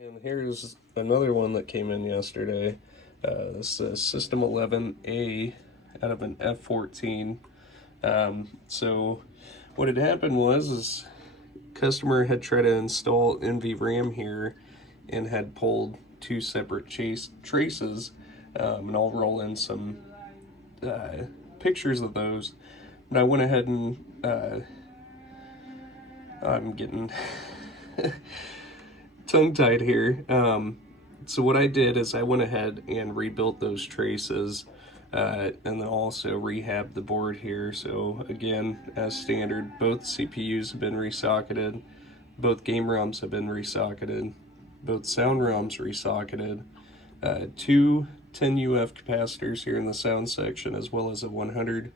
And here's another one that came in yesterday. This is System 11A out of an F-14. So what had happened was customer had tried to install NVram here and had pulled two separate traces, and I'll roll in some pictures of those. But I went ahead and I'm getting tongue-tied here. So what I did is I went ahead and rebuilt those traces, and then also rehabbed the board here. So again, as standard, both CPUs have been resocketed, both game ROMs have been resocketed, both sound ROMs resocketed, two 10 UF capacitors here in the sound section, as well as a 100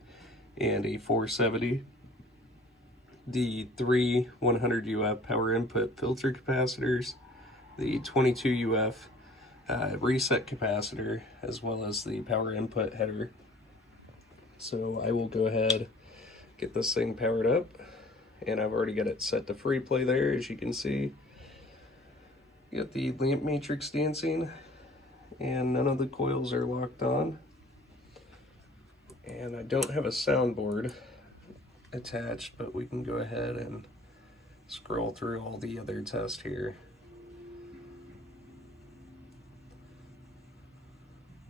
and a 470. The three 100 UF power input filter capacitors, the 22 UF reset capacitor, as well as the power input header. So I will go ahead, get this thing powered up, and I've already got it set to free play there, as you can see. You got the lamp matrix dancing, and none of the coils are locked on. And I don't have a soundboard attached, but we can go ahead and scroll through all the other tests here.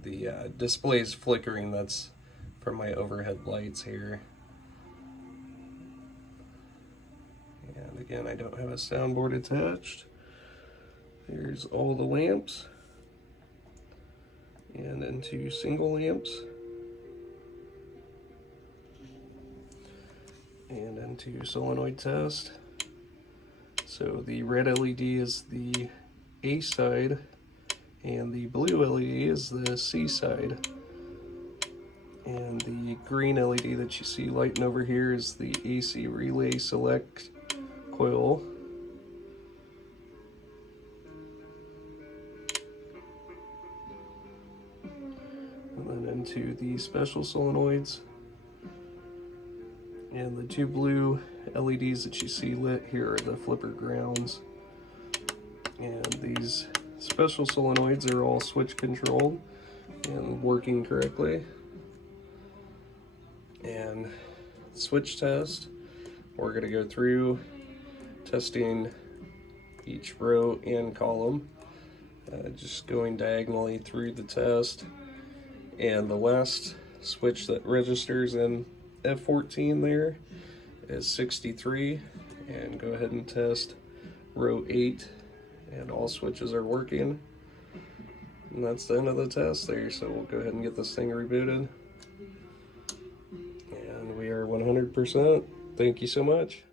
The display is flickering. That's from my overhead lights here. And again, I don't have a soundboard attached. Here's all the lamps, and then two single lamps, and into solenoid test. So the red LED is the A side, and the blue LED is the C side. And the green LED that you see lighting over here is the AC relay select coil. And then into the special solenoids. And the two blue LEDs that you see lit here are the flipper grounds. And these special solenoids are all switch controlled and working correctly. And switch test, we're going to go through testing each row and column, just going diagonally through the test. And the last switch that registers in F-14 there is 63, and go ahead and test row 8, and all switches are working. And that's the end of the test there, so we'll go ahead and get this thing rebooted. And we are 100%. Thank you so much.